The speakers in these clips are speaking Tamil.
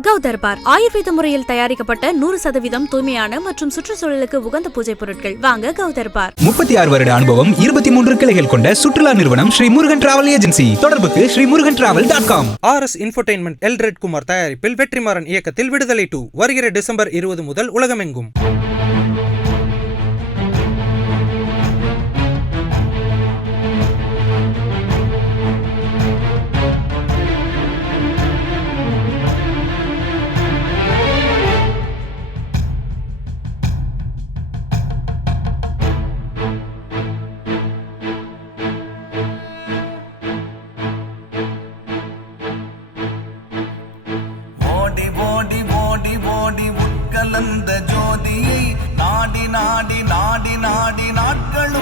கௌதர்பார் ஆயுர்வேத முறையில் தயாரிக்கப்பட்ட நூறு சதவீதம் தூய்மையான மற்றும் சுற்றுச்சூழலுக்கு உகந்த பூஜை பொருட்கள். வாங்க கௌதர்பார். முப்பத்தி ஆறு வருட அனுபவம் இருபத்தி மூன்று கிளைகள் கொண்ட சுற்றுலா நிறுவனம் ஸ்ரீ முருகன் டிராவல் ஏஜென்சி. தொடர்புக்கு Sri Murugan travel dot com. R S infotainment Elred Kumar தயாரிப்பில் வெற்றிமாறன் இயக்கத்தில் விடுதலை டூ. வருகிற டிசம்பர் இருபது முதல் உலகமெங்கும்.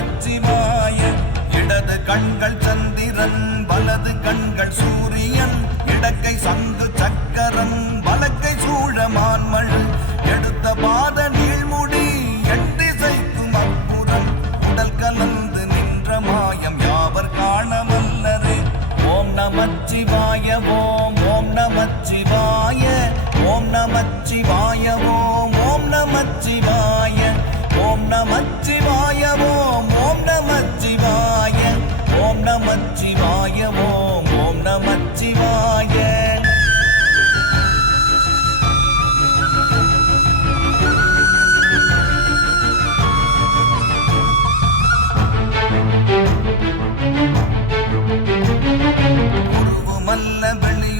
ஓம் நமச்சிவாய இடது கண்கள் சந்திரன் வலது கண்கள் சூரியன் இடக்கை சங்கு சக்கரம் வலக்கை சூழ சூழமான்மழு எடுத்த பாத நீழ்முடி எண் செய்க்கும் அப்புறம் உடல் கலந்து நின்ற மாயம் யாவர் காண ஓம் நமச்சிவாய ஓம் ஓம் நமச்சிவாய ஓம் நமச்சிவாய ஓம் ஓம் நமச்சிவாய ஓம் நமச்சி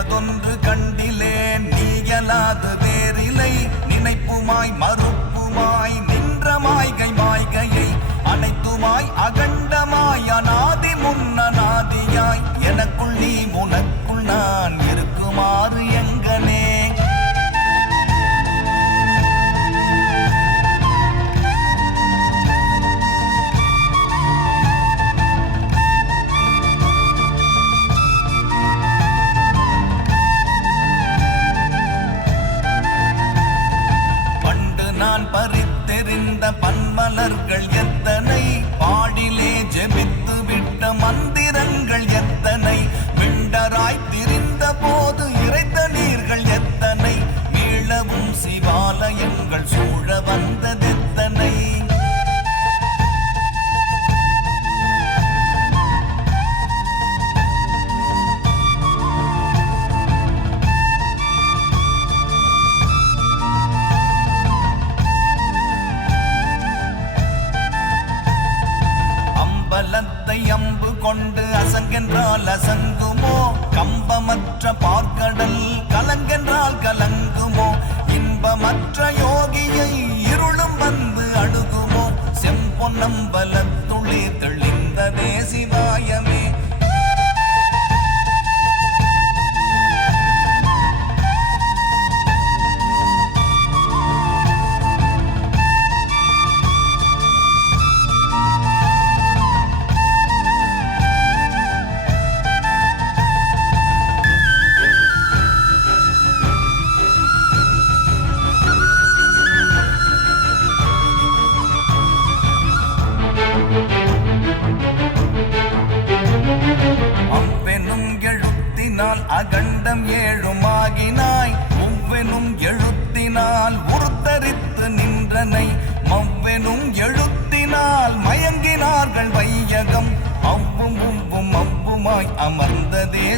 என்பதொன்று கண்டிலேன் நீயலாது வேறிலை நினைப்புமாய் மறு மற்ற யோகியை இருளும் வந்து அணுகுமோ? செம்பொன்னம்பலத்து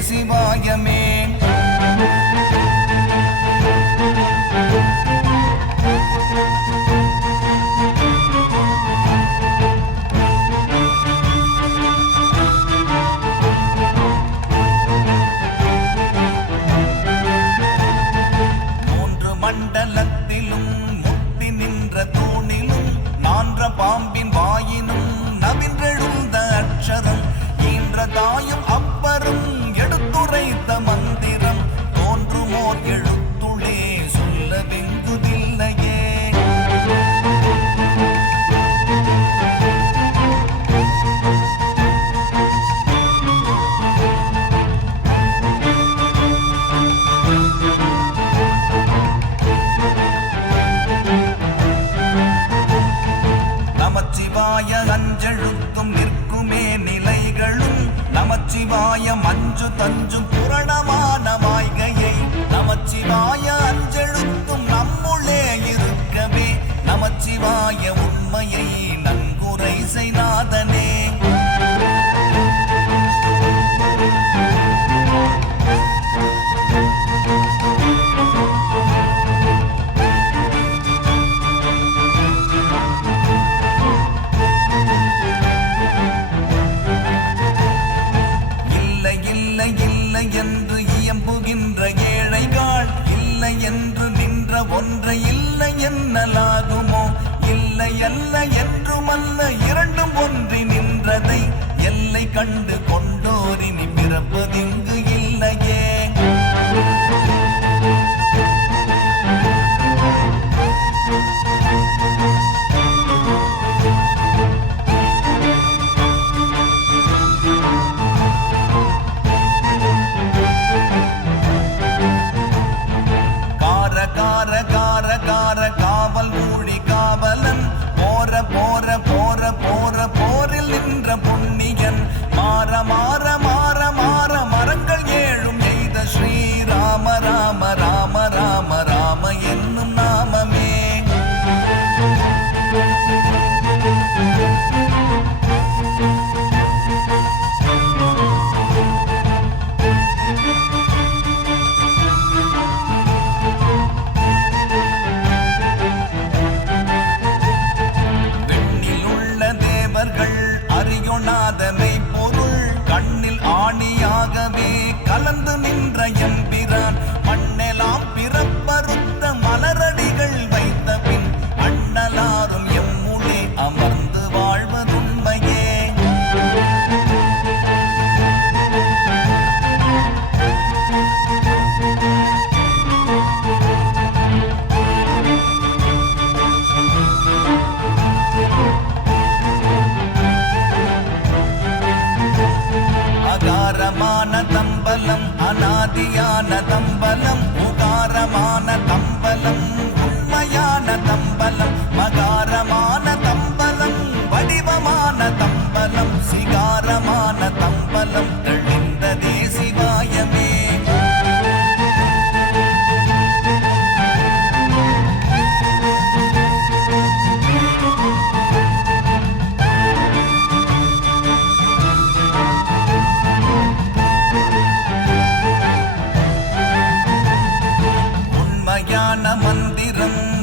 சிவாயமே cho. Thank you.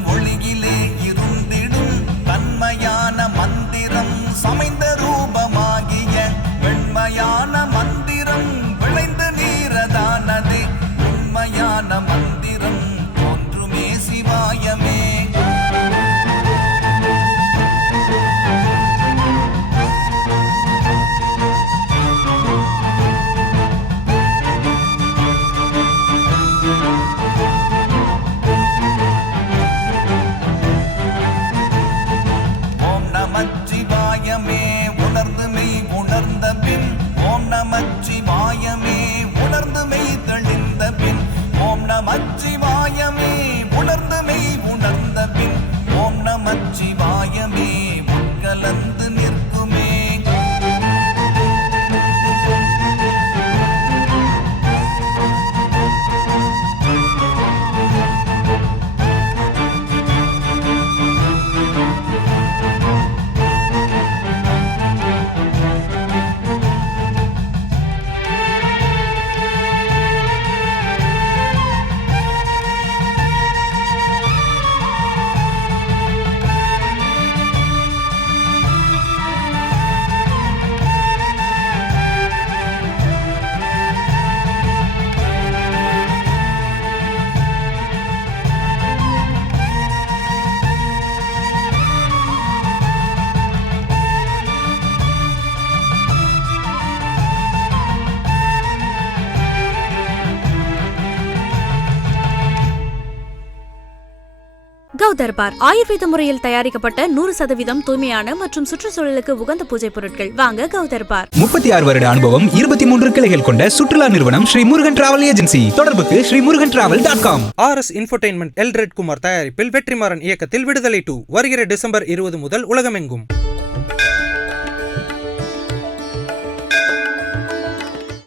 கௌதர்பார் ஆயுர்வேத முறையில் தயாரிக்கப்பட்ட நூறு சதவீதம் தூய்மையான மற்றும் சுற்றுச்சூழலுக்கு உகந்த பூஜை பொருட்கள். வாங்க கௌதர்பார். முப்பத்தி ஆறு வருட அனுபவம் இருபத்தி மூன்று கிளைகள் கொண்ட சுற்றுலா நிறுவனம் ஸ்ரீ முருகன் டிராவல் ஏஜென்சி. தொடர்புக்கு Sri Murugan travel dot com. R S infotainment Elred Kumar தயாரிப்பில் வெற்றிமாறன் இயக்கத்தில் விடுதலை டூ. வருகிற டிசம்பர் இருபது முதல் உலகமெங்கும்.